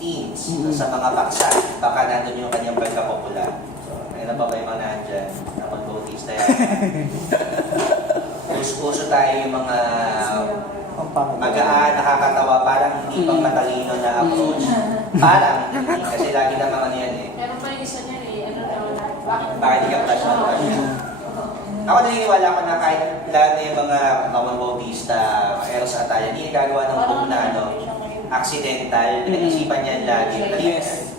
teens, sa mga baksa, baka nandun yung kanyang pagkapopular. So, ayun na ba yung mga nandyan? Na mag-bautista yan. Uso tayo yung mga magaan, nakakatawa, parang hindi pang matalino na approach. Parang, hindi, kasi lagi namang ano yan eh. Pero pa yung isa niyan eh, ano naman na, Bakit di ka flash on flash? Ako naniniwala ko na kahit lahat na yung mga Kawan Bautista, Eros Ataya, hindi nagagawa ng book na ano, accidental, pinag-isipan yan lagi. Yes.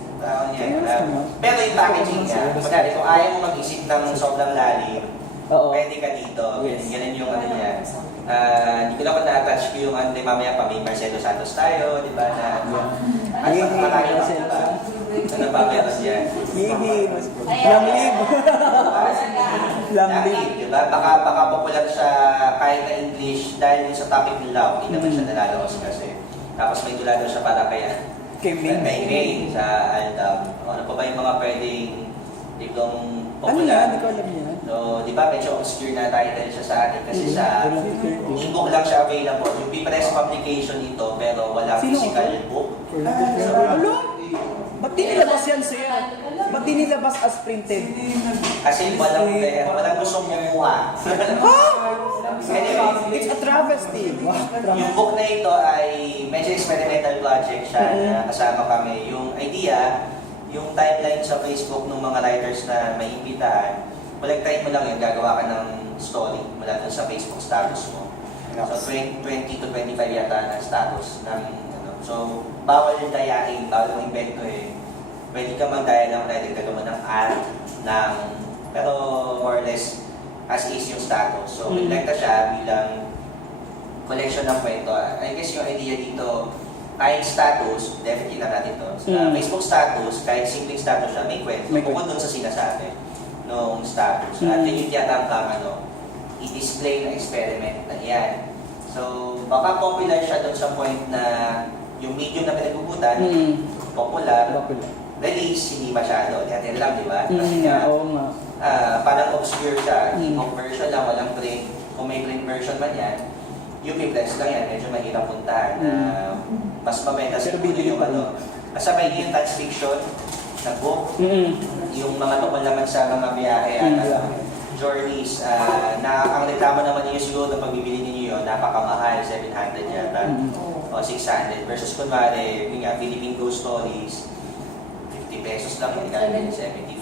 Pero yung packaging niya, kunwari, kung ayaw mo mag-isip ng sobrang lalim, pwede ka dito. Yes. Ganun yung ano niya. Hindi ko lang kung na-attach ko yung ano, mamaya pa may Marcelo Santos tayo, di ba? At marami pa, di ba? Ano ba meron yan? Lamlib. Lamlib. Di ba? Baka popular siya kahit na English dahil yung sa topic ng love, hindi naman siya nalalaos kasi. Tapos may tula daw siya para kaya Kay May sa album. Ano pa ba yung mga pwedeng itong Ano popular? yan? Hindi ko alam yan. So, di ba medyo obscure na title siya sa atin kasi sa e-book lang siya available. Yung press publication ito pero walang Sino? physical book. Ano? Ba't di nilabas yan, sir? Ba't di nilabas as printed? Kasi walang gustong kumuha. Anyway, It's a travesty. yung book na ito ay medyo experimental project siya na kasama kami. Yung idea, yung timeline sa Facebook ng mga writers na may imbitahan, time mo lang yun, gagawa ka ng story mula dun sa Facebook status mo. So 20 to 25 yata na status ng ano. So bawal yung dayain, bawal yung invento eh. Pwede ka mag-daya lang dahil gagawa ng art ng, pero more or less as is yung status. So pinagta siya bilang collection ng kwento. I guess yung idea dito, kahit status, definitely na natin to. Sa Facebook status, kahit simpleng status siya, may kwento. Bukod dun sa sinasabi nung status. At yun yatang i-display na experiment na yan. So, baka popular siya dun sa point na yung medium na pinagbubutan, popular, release, hindi masyado. Dati lang, di ba? Kasi nga, parang obscure siya. E-book version lang, walang print. Kung may print version man yan, UP Flex lang yan, medyo mahirap puntahan. Mas mabenta siguro yung ano. Kasabay yung touch fiction na book, yung mga tungkol naman sa mga biyahe at journeys, na ang reklamo naman niyo siguro na pagbibili niyo yun, napakamahal, 700 yata, o 600, versus kunwari, yung nga, Philippine Ghost Stories, 50 pesos lang, yung 75,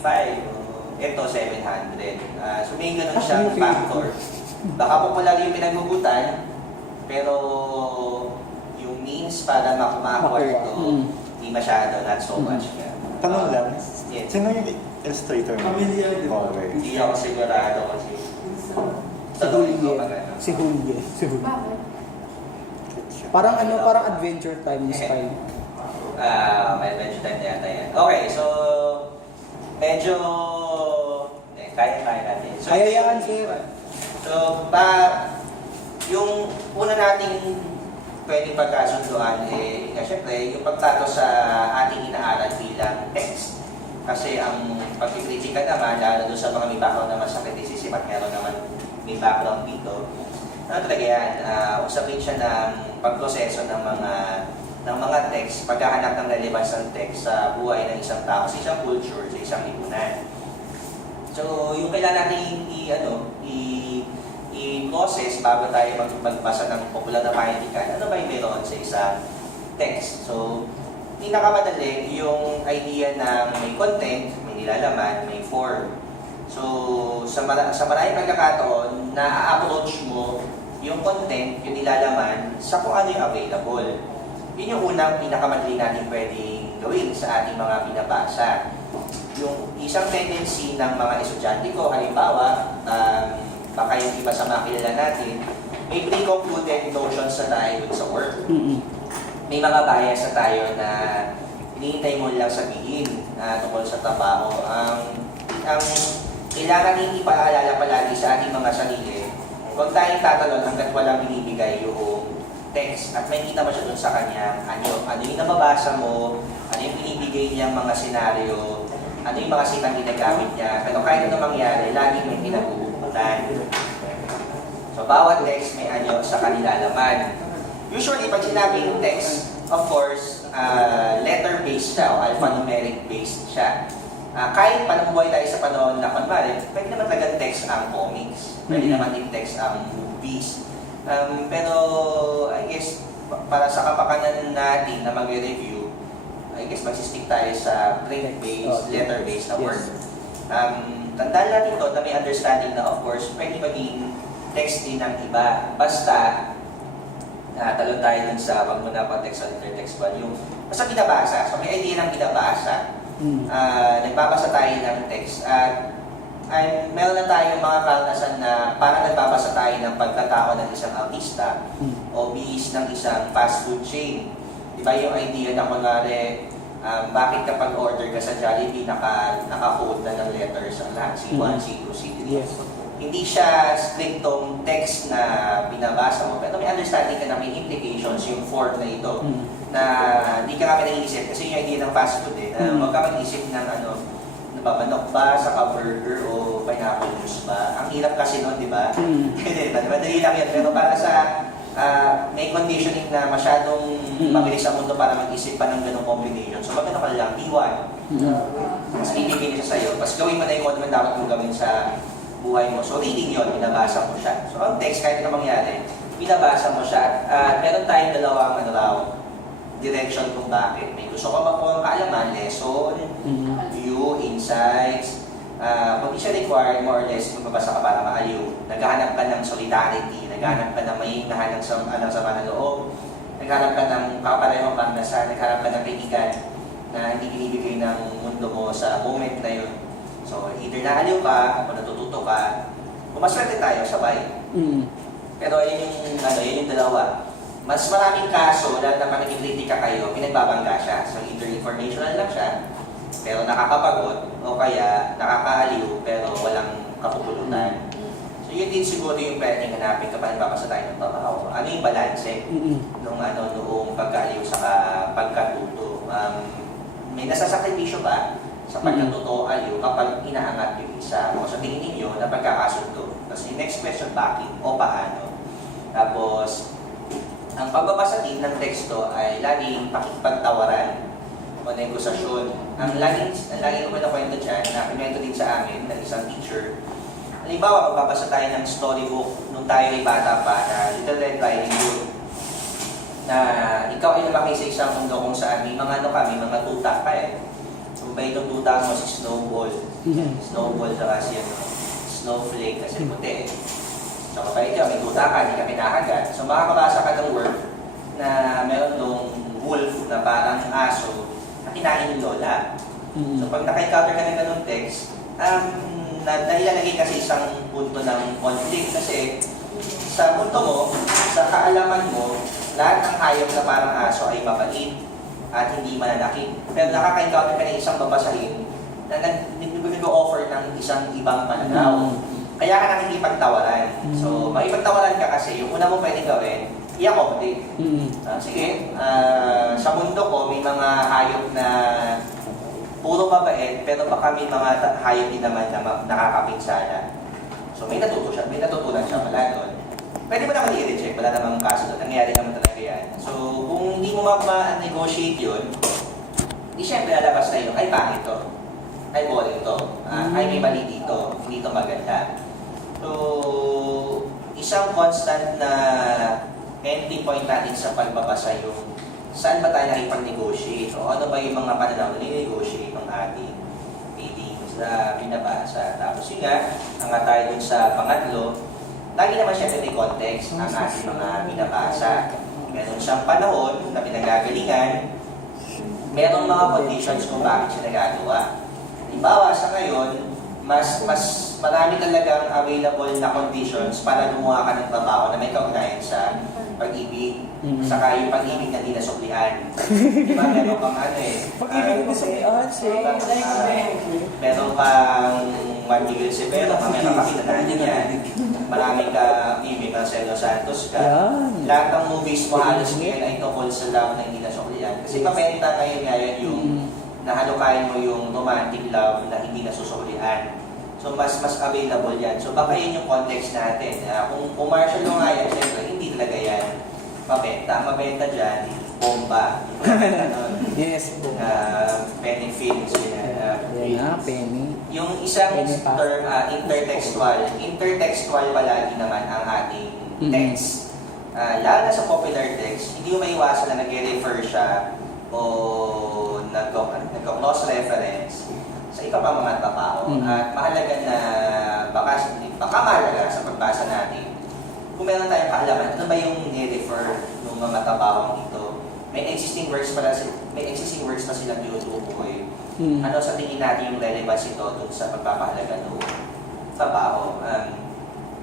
ito 700. So may ganun siyang factor. Baka popular yung pinagbubutan, pero yung means para makuha ito, hindi masyado, not so much. Tanong lang, Yes. sino yung illustrator mo? Pamilya, di ba? Okay. Hindi ako sigurado kasi. Si Julie. Si Julie. Bakit? Parang parang adventure time style. May adventure time yata yan. Okay, so medyo kaya natin. So, Kaya yan, sir. So, yung una nating pwedeng pagkasunduan, syempre, yung pagtato sa ating inaaral bilang text. Kasi ang pagkikritika naman, lalo doon sa mga may background naman sa criticism at meron naman may background dito, ano talaga yan, usapin siya ng pagproseso ng mga text, paghahanap ng relevance ng text sa buhay ng isang tao, sa isang culture, sa isang lipunan. So, yung kailangan natin i-process bago tayo magbasa ng popular na pahindikan, ano ba yung meron sa isang text? So, pinakamadali yung idea na may content, may nilalaman, may form. So, sa maraming pagkakataon, na-approach mo yung content, yung nilalaman, sa kung ano yung available. Yun yung unang pinakamadali natin pwedeng gawin sa ating mga binabasa. Yung isang tendency ng mga estudyante ko, halimbawa, baka yung iba sa makilala natin, may pre-concluded notions na tayo sa work. May mga bias na tayo na hinihintay mo lang sabihin tungkol sa trabaho. Ang kailangan hindi paalala palagi sa ating mga sarili, huwag tayong tatalon hanggat walang binibigay yung text at may kita mo siya dun sa kanya. Ano yung nababasa mo, ano yung binibigay niyang mga senaryo, ano yung mga sitang ginagamit niya. Pero kahit ano mangyari, lagi may pinagbubutan. So, bawat text may anyo sa kanila laman. Usually, pag sinabing text, of course, letter-based based siya o alphanumeric based siya. Kahit panumuhay tayo sa panahon na kunwari, pwede naman talaga text ang comics, pwede naman din text ang movies. Pero I guess para sa kapakanan natin na mag-review, I guess magsistick tayo sa print-based, letter-based na work. Tandaan natin ito na may understanding na of course, pwede maging text din ng iba. Basta, talon tayo dun sa wag mo na contextual, intertextual, yung basta binabasa. So may idea ng binabasa. Nagbabasa tayo ng text at meron na tayong mga karanasan na parang nagbabasa tayo ng pagkatao ng isang artista o bihis ng isang fast food chain. Diba yung idea na kunwari, bakit kapag order ka sa Jollibee, naka-hold na ng letters ang lahat, C1, C2, C3. Yes. Hindi siya strictong text na binabasa mo, pero may understanding ka na may implications yung form na ito. Na hindi ka kami naiisip kasi yung idea ng fast food na huwag ka mag-isip ng manok ba, saka burger o pineapple juice ba. Ang hirap kasi nun, di ba? Hindi, madali lang yan. Pero para sa may conditioning na masyadong mabilis ang mundo para mag-isip pa ng ganong combination. So, magkano ka lang, B1. Mas ibigay niya sa'yo. Mas gawin mo na yung ano man dapat mong gawin sa buhay mo. So, reading yun, binabasa mo siya. So, ang text, kahit na mangyari, binabasa mo siya. At meron tayong dalawang direction kung bakit. May gusto ka makuha ang kaalaman, lesson, view, insights. Kung di siya required, more or less, magbabasa ka para maaliw. Naghahanap ka ng solidarity, naghahanap ka ng may nahanap sa sama ng loob, naghahanap ka ng kaparehong pangnasan, naghahanap ka ng kaibigan na hindi binibigay ng mundo mo sa moment na yun. So, either naaliw ka, o natututo ka, kung maswerte tayo, sabay. Pero yun yung dalawa. Mas maraming kaso, dahil na panagkikritika kayo, pinagbabangga siya. So, either informational lang siya, pero nakakapagod, o kaya nakakaaliw, pero walang kapupulutan. So, yun din siguro yung pwedeng hanapin kapag nagbabasa tayo ng trabaho. Ano yung balanse noong pagkaaliw sa pagkatuto? May nasasakripisyo ba sa pagkatuto aliw kapag inaangat yung isa? O sa tingin ninyo na pagkakasundo? Kasi next question, bakit o paano? Tapos, ang pagbabasa din ng teksto ay laging pakikipagtawaran o negosasyon. Ang laging ko kwento dyan, na pinwento din sa amin ng isang teacher. Halimbawa, magbabasa tayo ng storybook nung tayo ay bata pa na Little Red Riding Hood. Na ikaw ay lumaki sa isang mundo kung saan may mga mga tuta pa eh. Kung ba itong tuta mo si Snowball. Snowball saka si Snowflake kasi puti eh. So kapag ikaw may tuta ka, hindi ka pinahagat. So makakabasa ka ng work na meron nung wolf na parang aso na kinain yung lola. So pag naka-encounter ka ng ganung text, nailalagay kasi isang punto ng conflict kasi sa punto mo, sa kaalaman mo, lahat ng hayop na parang aso ay mabait at hindi mananakit. Pero nakaka-encounter ka ng isang babasahin na nag-offer ng isang ibang pananaw. Kaya ka nang hindi pagtawaran. So, makipagtawaran ka kasi, yung una mo pwedeng gawin, i-accommodate. Sige, sa mundo ko, may mga hayop na puro mabait, pero baka may mga hayop din naman na nakakapinsala. So, may natutunan siya pala doon. Pwede mo naman i-reject, wala namang kaso doon. Nangyari naman talaga yan. So, kung hindi mo ma-negotiate yun, di syempre lalabas na yun, ay pangit to. Ay boring to. Ay may mali dito. Hindi to maganda. So, isang constant na entry point natin sa pagbabasa yung saan ba tayo nakipag-negotiate? O ano ba yung mga pananaw na ni-negotiate ng ating readings na binabasa? Tapos yun nga, hanga tayo dun sa pangatlo, lagi naman syempre may context ang ating mga binabasa. Meron siyang panahon na pinagagalingan, merong mga conditions kung bakit siya nagagawa. Halimbawa, sa ngayon, mas marami talagang available na conditions para gumawa ka ng trabaho na may kaugnayan sa pag-ibig. Saka yung pag-ibig na di nasuklian. Diba? Meron kang Pag-ibig na sa meron kang Juan Miguel Severo, meron kang kinananin yan. Marami ka ibig ng Sergio Santos ka. Lahat ng movies mo halos ngayon ay tungkol sa love na hindi nasuklian. Kasi pamenta ngayon yung nahalukain mo yung romantic love na hindi nasusuklian. So, mas available yan. So, baka yun yung context natin. Kung martial law nga yan, siyempre, hindi talaga yan mabenta. Mabenta dyan, bomba. Yes. Penny Films. Yan na, Penny. Yung isang Penny pass. term, intertextual palagi naman ang ating text. Lalo na sa popular text, hindi mo maiwasan na nag-refer siya o nag-cross reference sa iba pang mga trabaho. At mahalaga na baka mahalaga sa pagbasa natin kung meron tayong kaalaman, ano ba yung ni-refer ng mga tabawang ito? May existing works pa silang tinutukoy. Ano sa tingin natin yung relevance ito dun sa pagpapahalaga ng trabaho?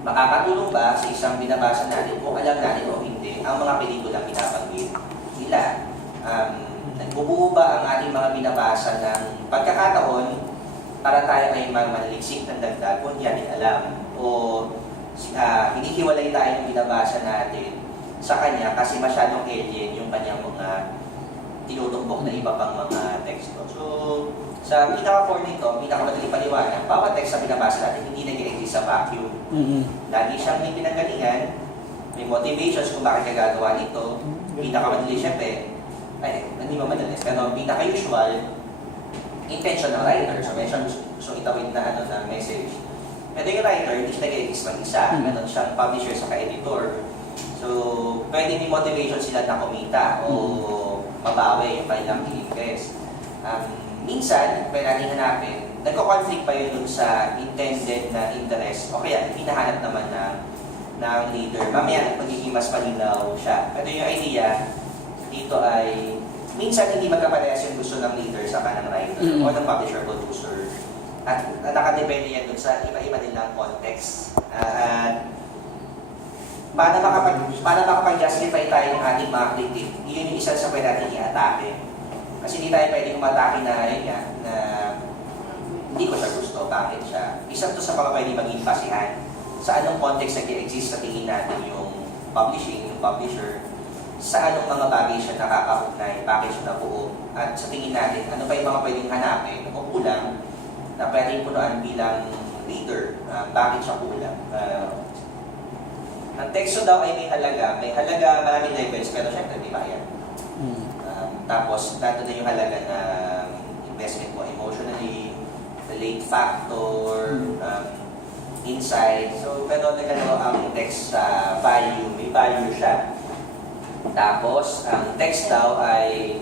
Makakatulong ba sa isang binabasa natin kung alam natin o hindi ang mga pelikulang binabanggit nila? Nagbubuo ba ang ating mga binabasa ng pagkakataon para tayo ay manliksik ng dagdag kung hindi natin alam? O hinihiwalay tayo ng binabasa natin sa kanya kasi masyadong alien yung kanyang mga tinutumbok na iba pang mga teksto. So, sa pinaka-core nito, pinaka-madaling paliwanag, bawat text na binabasa natin hindi nag-exist sa vacuum. Lagi siyang may pinanggalingan, may motivations kung bakit gagawa nito. Pinaka-madali syempre, hindi mamadali, pero pinaka-usual, intention ng writer. So, may siyang gusto itawid na message. Pero yung writer, hindi siya nag-exist mag-isa. Meron siyang publisher sa editor. So, pwede may motivation sila na kumita o mabawi yung kanilang i-invest. Minsan, pwede natin hanapin, nagko-conflict pa yun dun sa intended na interest o kaya hinahanap naman ng leader. Mamaya, magiging mas malinaw siya. Pero yung idea dito ay minsan hindi magkaparehas yung gusto ng leader sa kanang writer o ng publisher-producer. At nakadepende yan dun sa iba-iba nilang context. At para makapag-justify tayo ng ating mga critic, yun yung isa sa pwede natin i-atake. Kasi hindi tayo pwede umatake na yun nga, na hindi ko siya gusto, bakit siya. Isa to sa mga pwede maging basihan. Sa anong context nag-exist sa tingin natin yung publishing, yung publisher, sa anong mga bagay siya nakaka-ugnay, bakit siya nabuo, at sa tingin natin, ano pa yung mga pwedeng hanapin o kulang na pwedeng punuan bilang leader, bakit siya kulang. Ang teksto daw ay may halaga, maraming levels, pero syempre may bayan. Tapos, nato na yung halaga na investment mo emotionally, the late factor, insight. So, pero ang text sa value, may value siya. Tapos, ang text daw ay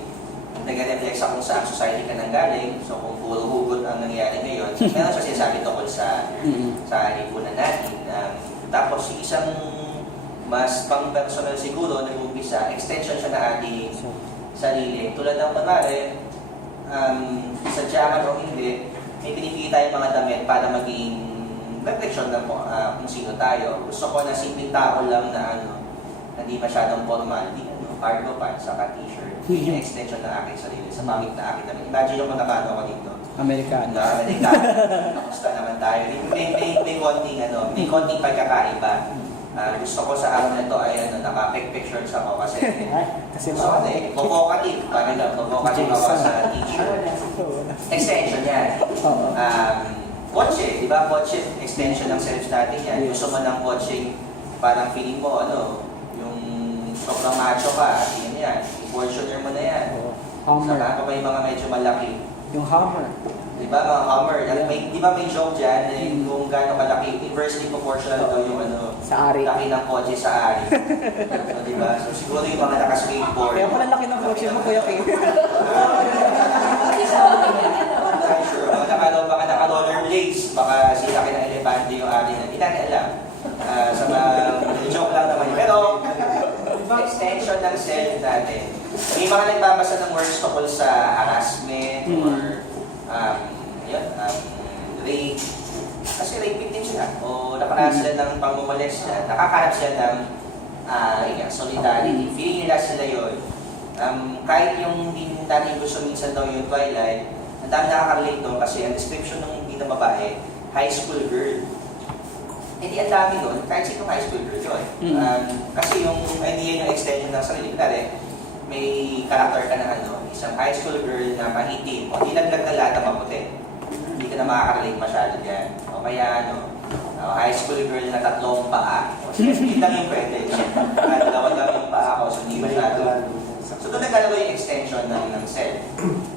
nag-reflect sa kung saan society ka nanggaling. So, kung puro hugot ang nangyayari ngayon, meron siya sinasabi tungkol sa lipunan natin. Tapos, isang mas pang-personal siguro, nag-umpisa, extension siya na ating sarili. Tulad ng kunwari, sadya man o hindi, may pinipili tayong mga damit para maging reflection ng kung sino tayo. Gusto ko na simpleng tao lang na hindi masyadong formal, cargo pants, saka t-shirt. Yung extension ng aking sarili sa pamit na aking damit. Imagine yung kung nakano ako dito. Amerikano. Kamusta naman tayo. May konting pagkakaiba. Gusto ko sa araw na ito ay naka-pictures ako kasi provocative. Parang provocative ako sa t-shirt. Extension yan. Kotse, di ba? Kotse, extension ng self natin yan. Gusto mo ng kotse, parang feeling mo, yung sobrang macho ka, yun yan. I-Fortuner mo na yan. Hummer. Saka pa may mga medyo malaki. Yung Hummer. Di ba mga Hummer? Di ba may joke dyan kung gaano kalaki, inversely proportional daw yung sa ari. laki ng kotse sa ari. So, di ba? So siguro yung mga naka-skateboard. Kaya pala laki ng kotse mo, Kuya King. Sure, baka naka-rollerblades, baka silaki ng elepante yung ari na hindi natin alam. Sa mga joke lang naman yun. Pero, extension ng self natin. May mga nagbabasa ng words tungkol sa harassment or rape. Kasi rape victim sila. O nakaranas sila ng pangmumolest, nakakarap sila ng solidarity. Feeling nila sila yun. Kahit yung hindi natin gusto minsan daw yung Twilight, ang dami nakaka-relate doon kasi ang description ng hindi na babae, high school girl. Hindi ang dami doon, kahit sino high school girl yun. Kasi yung idea yung extension ng sarili. Kunwari, may character ka na isang high school girl na mahitim o nilaglag na lahat ng maputi. Hindi ka na makaka-relate masyado dyan. O kaya high school girl na 3 paa. O hindi lang yung pwede. Dalawa lang yung paa ko, so hindi masyado. So doon naglalaro yung extension ng cell.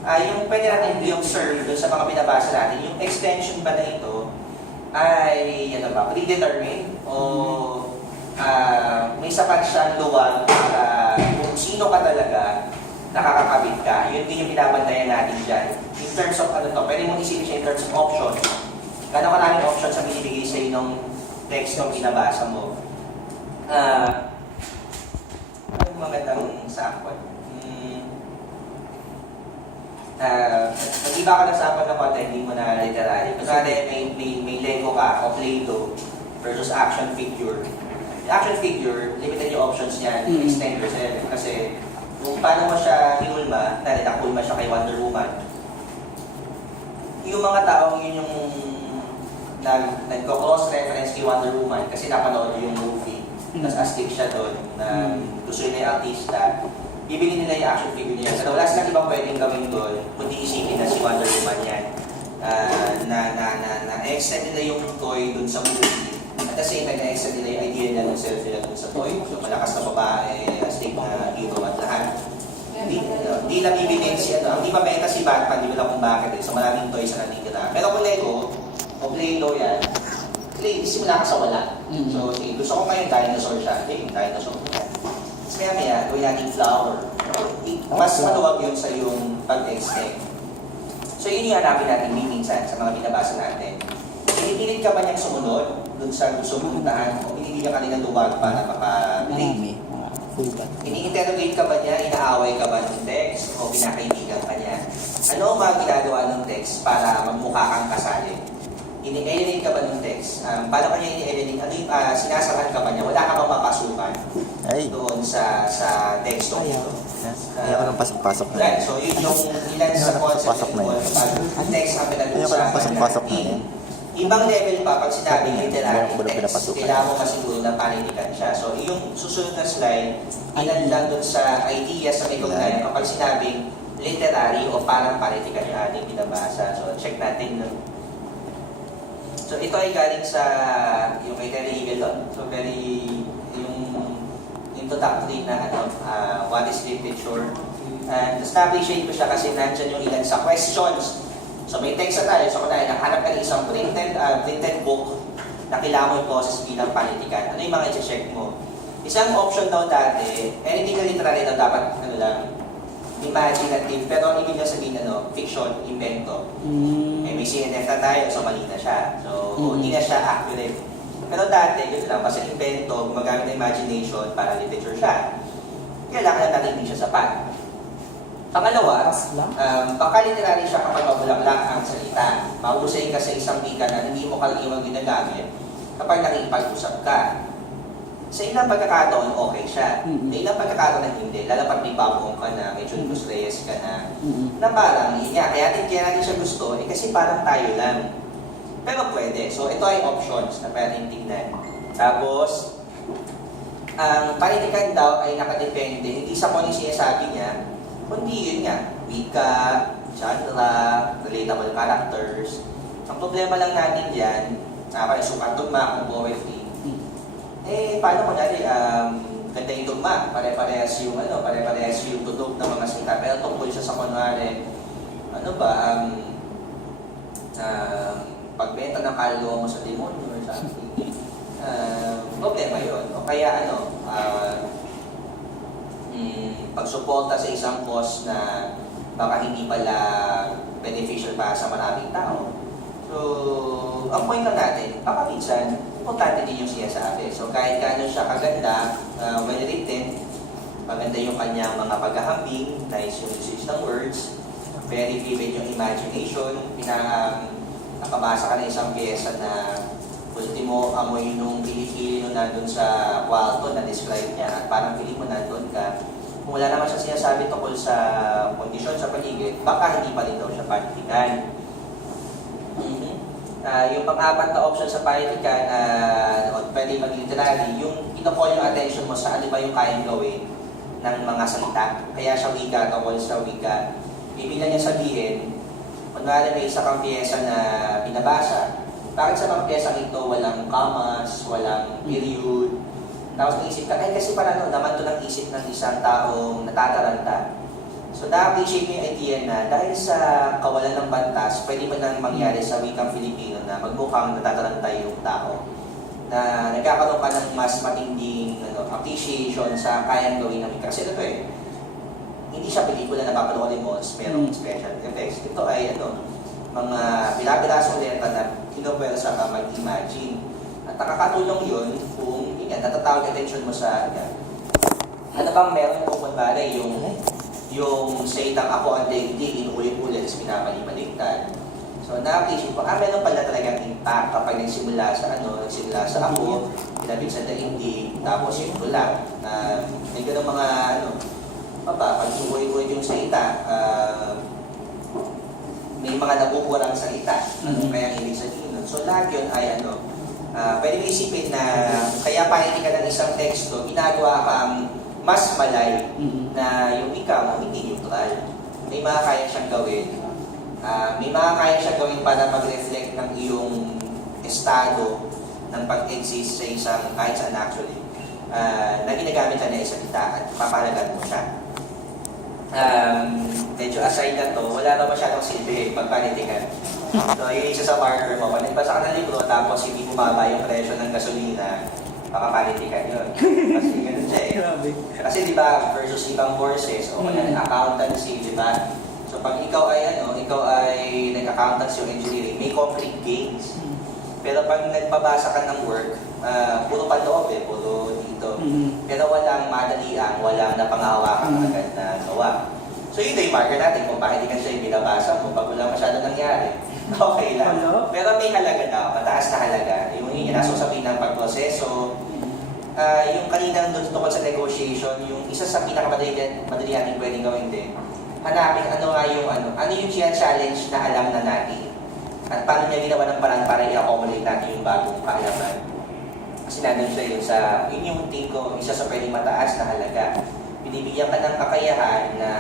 Yung pwede natin i-observe doon sa mga binabasa natin, yung extension ba na ito ay ano ba, predetermined o may sapat siyang luwag para kung sino ka talaga nakakakabit ka. Yun din yung binabantayan natin dyan. In terms of ano to, pwede mo isipin siya in terms of options. Gano'ng karaming options ang binibigay sa'yo ng text ng binabasa mo. Ano magandang sample? Mag-iba ka ng sample ng konti, hindi mo na literary. Kasi may Lego ka o Play-Doh versus action figure. Yung action figure, limited yung options niya, extend yourself. Kasi kung paano mo siya hinulma, nakulma siya kay Wonder Woman. Yung mga taong yun yung nagko-cross-reference kay Wonder Woman kasi napanood yung movie. Tapos astig siya doon na gusto nila yung artista. Bibili nila yung action figure niya. So wala silang ibang pwedeng gawin doon, kundi isipin na si Wonder Woman yan. Na-extend nila yung toy doon sa movie. At the same time, na-extend nila yung idea nila ng self nila doon sa toy. So malakas na babae, astig na hero at lahat. Hindi na bibigyan si hindi mabenta si Batman, hindi mo lang kung bakit. So maraming toys na natitira. Pero kung Lego, o Play-Doh yan, simula ka sa wala. So, okay, gusto ko ngayon dinosaur siya. Okay, dinosaur. Tapos maya, gawin natin flower. Mas maluwag yun sa yung pag-extend. So, yun yung hanapin natin minsan sa mga binabasa natin. Pinipilit ka ba niyang sumunod dun sa gusto mong puntahan o pinipili ka rin ng luwag para makabilig? Ini-interrogate ka ba niya? Inaaway ka ba ng text? O pinakaibigan ka niya? Ano ang mga ginagawa ng text para magmukha kang kasali? Ini-alienate ka ba ng text? Paano kanya ini-alienate? Ano yung sinasaran ka ba niya? Wala ka bang mapasukan doon sa teksto nito? Ayaw ko nang pasok-pasok na. Right, so yun yung ilan sa concept ng text ang pinag-uusapan pasok na yan. Ibang level pa pag sinabing literary text, kailangan mo masiguro na panitikan siya. So yung susunod na slide, ilan lang doon sa idea sa may kugnayan kapag sinabing literary o parang panitikan yung ating binabasa. So check natin. So ito ay galing sa yung kay Terry Eagleton. So very yung introductory na what is literature. And na-appreciate ko siya kasi nandyan yung ilan sa questions. So may text na tayo. So kung tayo nakahanap ka ng isang printed book na kailangan mo yung process bilang panitikan. Ano yung mga i-check mo? Isang option daw dati, anything na literary daw dapat imaginative, pero ang ibig na sabihin fiction, invento. May CNF na tayo, so mali na siya. So, hindi na siya accurate. Pero dati, yun lang, kasi invento, gumagamit ng imagination para literature siya. Kailangan lang natin hindi siya sapat. Pangalawa, baka literary siya kapag mabulak-lak ang salita. Mahusay ka sa isang wika na hindi mo kalaiwang ginagamit kapag nakikipag-usap ka. Sa ilang pagkakataon, okay siya. Sa ilang pagkakataon na hindi, lalo pag may babong ka na, may Chulcus Reyes ka na parang, kaya natin siya gusto, kasi parang tayo lang. Pero pwede. So, ito ay options na pwedeng tingnan. Tapos, ang panitikan daw ay nakadepende, hindi sa kung yung sinasabi niya, kundi yun nga, wika, genre, relatable characters. Ang problema lang natin dyan, sukat tugma, kung poetry, paano mo natin, ganda yung tugma, pare-parehas yung tunog ng mga salita, pero tungkol siya sa kunwari, pagbenta ng kaluluwa mo sa demonyo or something, problema yun. O kaya pagsuporta sa isang cause na baka hindi pala beneficial para sa maraming tao. So, ang point lang natin, baka minsan, importante din yung sinasabi. So, kahit gaano siya kaganda, well written, maganda yung kanyang mga paghahambing, nice yung usage ng words, very vivid yung imagination, nakabasa ka na isang pyesa na ultimo amoy nung kilikili nung nandun sa kwarto na describe niya at parang feeling mo nandun ka. Kung wala naman siya sinasabi tungkol sa kondisyon sa paligid, baka hindi pa rin daw siya panitikan. Yung pang-apat na option sa panitikan pwede maging literary, yung ino-call yung attention mo sa ano ba yung kayang gawin ng mga salita. Kaya siya wika, tungkol sa wika. Ibig na niya sabihin, kunwari may isa kang pyesa na binabasa, bakit sa mga pyesang ito walang commas, walang period, Tapos naisip ka, ay kasi para naman to ng isip ng isang taong natataranta. So na-appreciate mo yung idea na dahil sa kawalan ng bantas, pwede ba nang mangyari sa wikang Filipino na magmukhang natataranta yung tao. Na nagkakaroon ka ng mas matinding appreciation sa kayang gawin ng wika. Kasi ito hindi siya pelikula na papanoorin mo, merong special effects. Ito ay mga pinapirasong letra na kinopwersa ka mag-imagine. At nakakatulong yun kung natatawag attention mo sa ano bang meron kung kunwari yung salitang ako ang daigdig, inuulit-ulit, is pinapalimaligtad. So na-appreciate ko, meron pala talagang impact kapag nagsimula sa ako, pinabig sa daigdig, tapos yung ulang. May ganun mga pag iuwi-uwi yung salita, may mga nabuburang salita. Kaya ibig sabihin nun. So lahat yun ay pwede mo isipin na kaya pakinig ka ng isang teksto, ginagawa kang mas malay na yung ikaw hindi neutral. May mga kaya siyang gawin. May mga kaya siyang gawin para mag-reflect ng iyong estado ng pag-exist sa isang kahit saan actually na ginagamit ka na isang kita at papalagan mo siya. Medyo aside na to, wala na masyadong silbi pagpanitikan. So, yun isa sa marker mo. Pag nagbasa ka ng libro, tapos hindi bumaba yung presyo ng gasolina, makapanitikan yun. Kasi ganun siya Kasi di ba, versus ibang courses, o kaya accountancy, di ba? So, pag ikaw ay nag-accountancy o engineering, may concrete gains. Pero pag nagbabasa ka ng work, puro panloob puro dito. Pero walang madaliang, walang napangahawakan agad na gawa. So yun yung marker natin kung bakit hindi ka siya binabasa mo pag wala masyado nangyari. Okay lang. Pero may halaga daw, mataas na halaga. Yung sasabihin ng pagproseso, yung kanina doon tungkol sa negotiation, yung isa sa pinakamadali natin pwedeng gawin din, hanapin ano yung challenge na alam na natin. At paano niya ginawa ng parang para i-accommodate natin yung bagong kaalaman. Kasi nandun siya yun yung tingin ko, isa sa pwedeng mataas na halaga. Binibigyan ka ng kakayahan na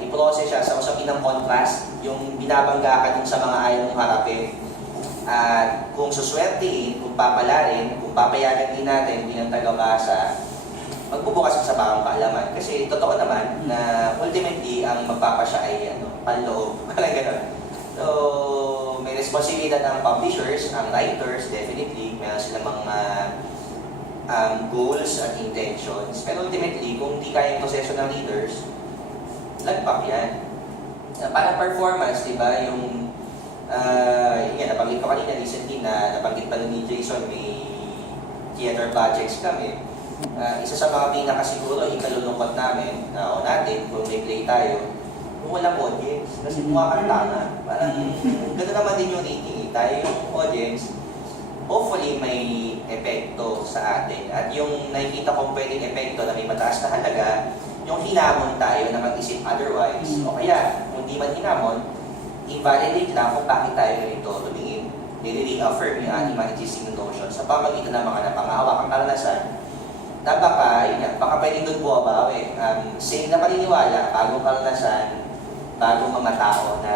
i-process siya sa usapin ng contrast, yung binabangga ka dun sa mga ayaw mong harapin. At kung suswertein, kung papalarin, kung papayagan din natin bilang tagabasa, magbubukas sa bagong kaalaman. Kasi totoo naman na ultimately ang magpapasya ay panloob. Parang gano'n. So, may responsibilidad ng publishers, ang writers, definitely. Meron silang mga goals at intentions. Pero ultimately, kung di kaya yung proseso ng readers, lagpak yan. Para performance, di ba, nabanggit ko kanina recently na nabanggit pa ni Jason, may theater projects kami. Isa sa mga pinakasiguro, ikalulungkot namin, natin, kung may play tayo, kung walang audience, kasi mukha kang tanga. Parang gano'n naman din yung rating. Tayo yung audience, hopefully may epekto sa atin. At yung nakikita kong pwedeng epekto na may mataas na halaga, yung hinamon tayo na mag-isip otherwise. O kaya, kung di man hinamon, i-validate lang kung bakit tayo ganito tumingin. I-reaffirm yung ating mga existing notions sa pamagitan ng mga napangahawakang karanasan na baka pwedeng doon buwabawi. Same na paniniwala, bagong karanasan, bagong mga tao na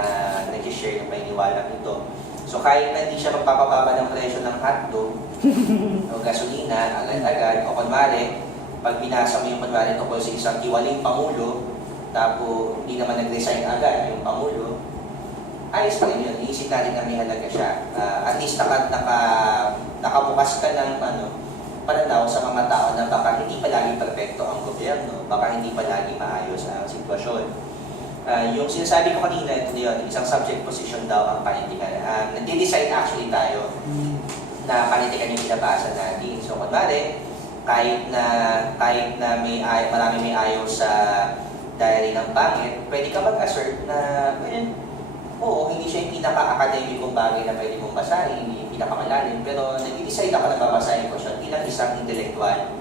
nag-share ng paniniwala nito. So kahit na hindi siya magpapababa ng presyo ng hotdog o gasolina, agad-agad, o kunwari, pag binasa mo yung kunwari tungkol sa isang tiwaling pangulo, tapos hindi naman nag-resign agad yung pangulo, ayos pa rin yun. Iisip natin na may halaga siya. At least nakabukas ka ng pananaw sa mga tao na baka hindi palagi perfecto ang gobyerno, baka hindi palagi maayos ang sitwasyon. Yung sinasabi ko kanina, ito yun, isang subject position daw ang panitikan. Nag-decide actually tayo na panitikan yung binabasa natin. So, kunwari, kahit na marami may ayaw sa diary ng pangit, pwede ka mag-assert na, oo, hindi siya yung pinaka-academicong bagay na pwede mong basahin, hindi yung pinakamalalim, pero nag-decide ako na babasahin ko siya bilang isang intellectual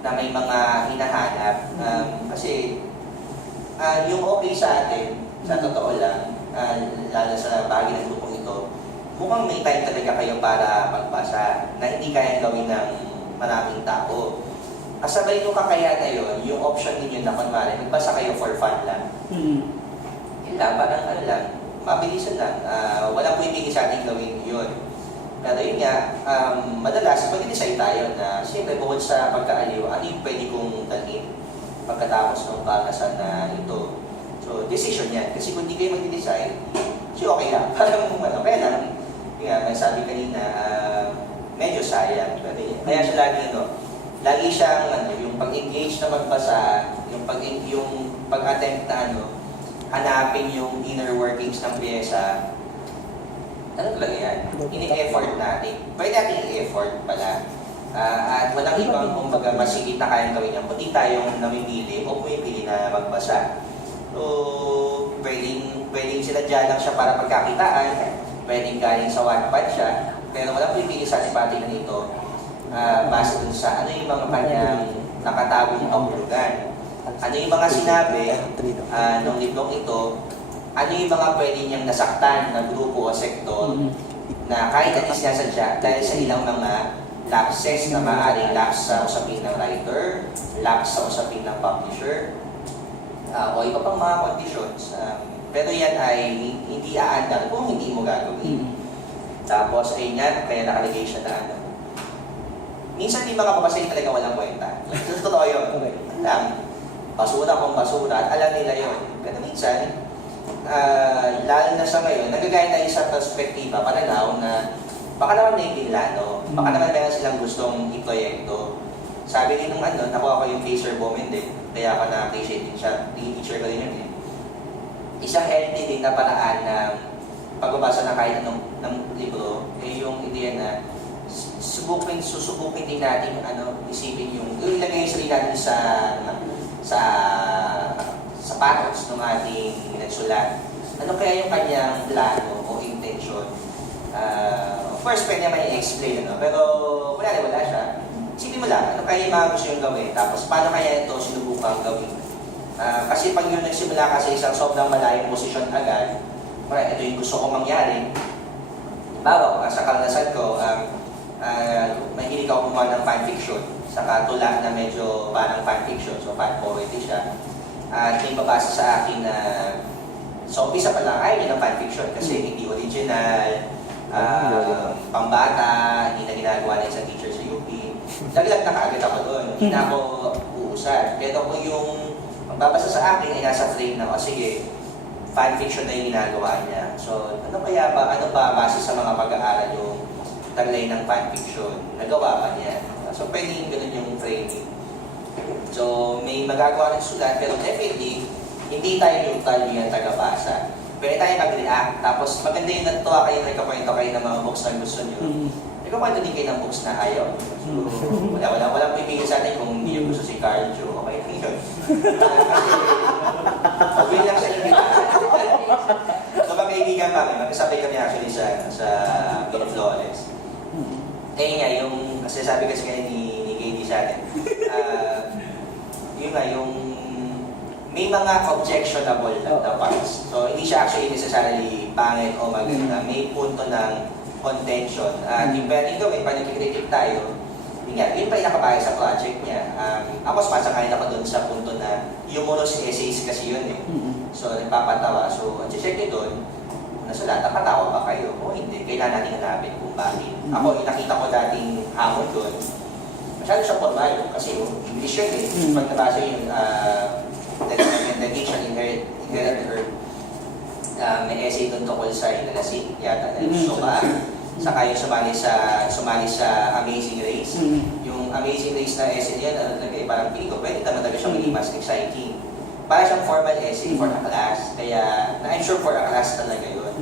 na may mga hinahanap. Kasi, yung okay sa atin, sa totoo lang, lalo sa bahagi ng grupong ito, mukhang may time talaga kayo para magbasa na hindi kaya gawin ng maraming tao. Kasabay yung kakayahan na yun, yung option ninyo na kunwari, magbasa kayo for fun lang. Yun lang, parang lang, mabilisan lang. Walang pwedeng sa ating gawin yun. Pero yun nga, madalas mag-decide tayo na siyempre bukod sa pagkaaliw, ano yung pwede kong dalhin pagkatapos ng pagkasal na ito. So, decision yan. Kasi kung hindi kayo mag-decide, so okay lang. Parang kaya lang, may sabi kanina, medyo sayang. Kaya siya lagi siyang yung pag-engage na magbasa, yung pag-attempt na hanapin yung inner workings ng pyesa. Ano talaga yan? Ini-effort natin. Pwede natin i-effort pala. At walang ibang kumbaga masigit na kayang gawin yan. Kundi tayong namimili o pumipili na magbasa. So, pwedeng sinadya lang siya para pagkakitaan. Pwedeng galing sa Wattpad siya. Pero walang pipili sa ating pati na nito. Base dun sa ano yung mga kanyang nakatagong kahulugan. Ano yung mga sinabi ng liblong ito, ano yung mga pwede niyang nasaktan na grupo o sektor na kahit at least nasadya dahil sa ilang mga lapses na maaaring lapse sa usapin ng writer, lapse sa usapin ng publisher, o iba pang mga conditions. Pero yan ay hindi aandar kung hindi mo gagawin. Tapos ay nga, kaya nakalagay siya na minsan yung mga papasayin talaga walang kwenta. Totoo yun. Basura kung basura, at alam nila yun. Pero minsan, lalo na sa ngayon, nagagaya tayo sa perspektiba, pananaw na baka naman may pinlano, baka naman meron silang gustong iproyekto. Sabi din nung nakuha ko yung Fraser Bowman din, kaya ako na-appreciate din siya, teacher ko din yun eh. Isang healthy din na paraan ng pagbabasa ng kahit anong ng libro, yung ideya na susubukin din natin isipin yung ilagay yung sarili natin sa sapatos ng ating nagsulat. Ano kaya yung kanyang plano o intention? Of course, pwede naman i-explain, pero wala siya. Isipin mo lang, ano kaya yung mga gusto yung gawin? Tapos, paano kaya ito sinubukang gawin? Kasi pag yung nagsimula ka sa isang sobrang malayong posisyon agad, ito yung gusto kong mangyari. Bawa, sa karanasan ko, mahilig ako kumuha ng fanfiction sa katula na medyo parang fanfiction, so fan poetry siya. At may babasa sa akin na so umpisa pa lang, ayaw niya ng fanfiction kasi hindi original, pambata, hindi na ginagawa na isang teacher sa UP. Laglag na kaagad ako doon, hindi na ako uusad. Pero kung yung magbabasa sa akin ay nasa frame na, sige, fanfiction na yung ginagawa niya. So ano ba base sa mga pag-aaral yung taglay ng fanfiction, nagawa ba niya? So pwedeng ganun yung framing. So may magagawa ng sulat, pero definitely, hindi tayo neutral yung tagabasa. Pwede tayo mag-react, tapos maganda yung natuwa kayo, nagkakwento kayo ng mga books na gusto nyo. Nagkakwento din kayo ng books na ayaw. So walang pipigil sa atin kung hindi yung gusto si Carl Joe. Okay lang yun. Okay lang sa inyo. So magkaibigan kami, magkasabay kami actually sa Pin Flores. Nga, yung kasi sabi kasi ngayon ni KD sa atin, yun nga, yung may mga objectionable na parts. So, hindi siya actually necessarily pangit o maganda. May punto ng contention. Yung pwedeng gawin, pag nag-critic tayo, yun nga, yun pa yung nakabahay sa project niya. Ako, spasakain ako dun sa punto na humorous essays kasi yun eh. So, nagpapatawa. So, ang check nyo dun, nasulat, napatawa ba kayo? O hindi, kailangan natin hanapin kung bakit. Ako, nakita ko dating hamon doon. Masyado siya formal kasi English yun eh. Pag nabasa yung The Nation Inherited Earth, may essay doon tungkol sa inalasin, yata na suka. Saka yung sumali sa Amazing Race. Yung Amazing Race na essay yan, parang piling ko, pwede naman talaga siyang maging mas exciting. Para siyang formal essay for a class. Kaya, I'm sure for a class talaga yun.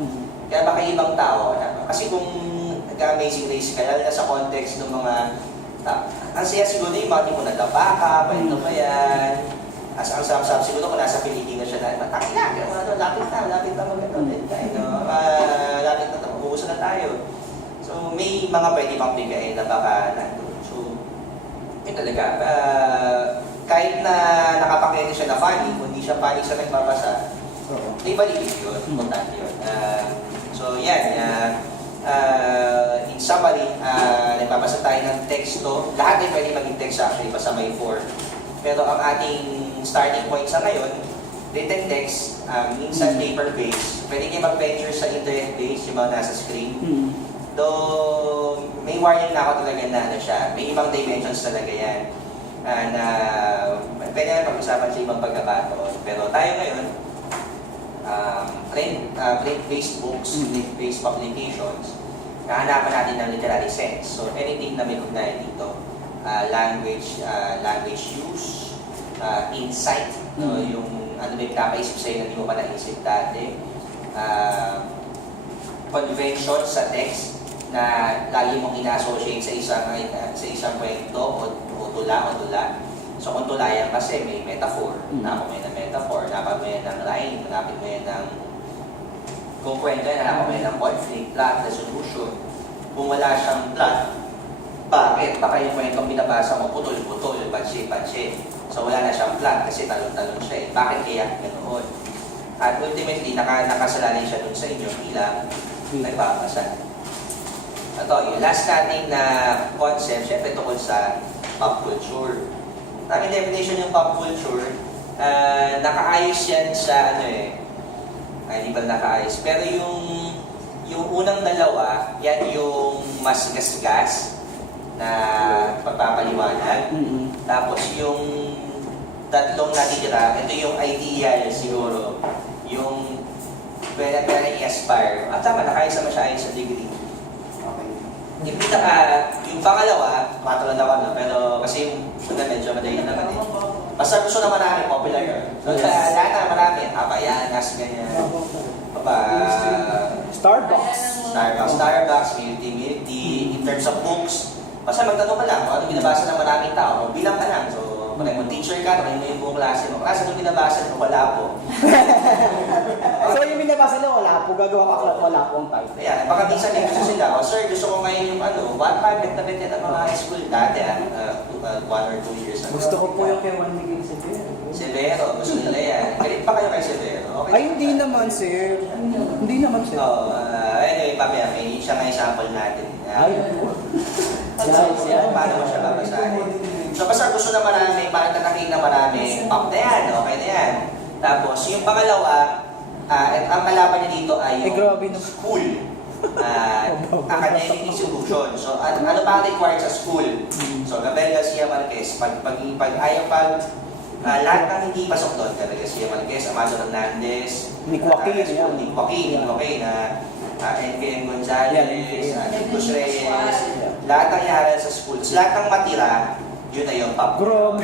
Kaya baka ibang tao, kasi kung nag-Amazing Race ka, lalo na sa context ng mga, ang saya siguro yung mga tipo nagtapa ka, paano ba yan? As ang sap-sap, siguro kung nasa Pilipinas siya na, lapit na magandang lapit na uuso na tayo. So, may mga pwede pang bigayin na baka nandun. So, yun talaga. Kahit na nakapakita siya na funny, kung hindi siya funny sa nagbabasa, may validity yun, importante yun. So yan, in summary, nagbabasa tayo ng teksto. Lahat ay pwede maging text actually, basta may 4. Pero ang ating starting point sa ngayon, written text, minsan paper-based. Pwede kayo mag-venture sa internet-based, yung mga nasa screen. Though, may warning na ako talaga na ano siya, may ibang dimensions talaga yan. Na pwede naman pag-usapan sa ibang pagkakataon. Pero tayo ngayon, print Facebooks, based publications, hahanapan natin ng literary sense. So anything na may ugnayan dito, language use, insight, no? Yung ano may kapaisip sa'yo na hindi mo pa naisip dati, convention sa text na lagi mong ina-associate sa isang kwento o tula. So kung tulayan kasi may metaphor, hanapin mo yan ng metaphor, hanapin mo yan ng line, hanapin mo yan ng kung kwento yan, hanapin mo yan ng conflict, plot, resolution. Kung wala siyang plot, bakit? Baka yung kwentong binabasa mo, putol-putol, pansin-pansin. So wala na siyang plot kasi talon-talon siya eh. Bakit kaya ganoon? At ultimately, nakasalalay siya dun sa inyo bilang nagbabasa. Ito, yung last nating na concept, syempre tungkol sa pop culture. Ang definition yung pop culture, nakaayos yan sa hindi ba nakaayos? Pero yung unang dalawa, yan yung mas gasgas na pagpapaliwanag. Tapos yung tatlong natitira, ito yung ideal siguro. Yung pwede i-aspire. Tama, nakaayos naman siya sa degree. Yung pangalawa, matulad ako na, pero kasi yung medyo madali naman eh. Basta gusto naman namin, popular yun. So, lahat na marami, Abayan, ganyan. Starbucks, Milk Tea, in terms of books. Basta magtanong ka lang, kung ano binabasa ng maraming tao, bilang ka lang. So, kung teacher ka, kung mo yung buong klase mo. Klase nung binabasa mo, wala po. So yung binabasa na wala po, gagawa ka wala po ang type. Kaya, baka minsan din gusto sila, sir, gusto ko ngayon yung Wattpad, bet yan ang mga high school dati, 1 or 2 years ago. Gusto ko po yung kay Juan Miguel Severo, gusto nila yan. Galit pa kayo kay Severo. Okay. Ay, hindi naman, sir. Hindi naman, sir. Anyway, papaya, may siya nga sample natin. Paano mo siya babasahin? So, basta gusto na marami, parang tataking na marami, pop na yan, okay na yan. Tapos, yung pangalawa, ang kalaban niya dito ay yung school. Academic institution. So, ano pa required sa school? So, Gabriel Garcia Marquez, lahat ng hindi pasok doon, Gabriel Garcia Marquez, Amado Hernandez, Nick Joaquin, NKM Gonzalez, Cruz Reyes, lahat ng iaral sa school. So, lahat ng matira, yun na yung pop. So,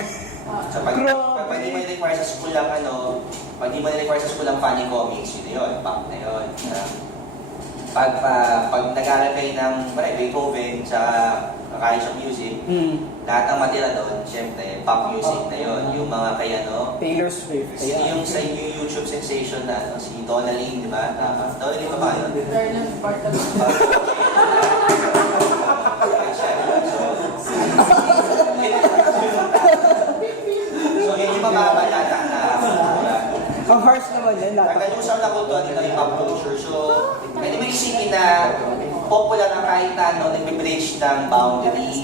pag hindi mo require sa school lang pag hindi mo require sa school lang funny comics, yun na yun, pop na yun. Pag nag-aaral kayo ng Beethoven sa College of Music, lahat ng matira doon, syempre, pop music na yun. Yung mga kaya, Taylor Swift. sino yung sa YouTube sensation na, si Donna Lynn, di ba? Donna Lynn ba yun? Vernon Bartolome. So, yun yung mababalatak na Ang harsh naman yan. nagkalusang na kultura dito yung pop culture. So, pwede mo isipin na popular na kahit na nag-bridge ng boundaries,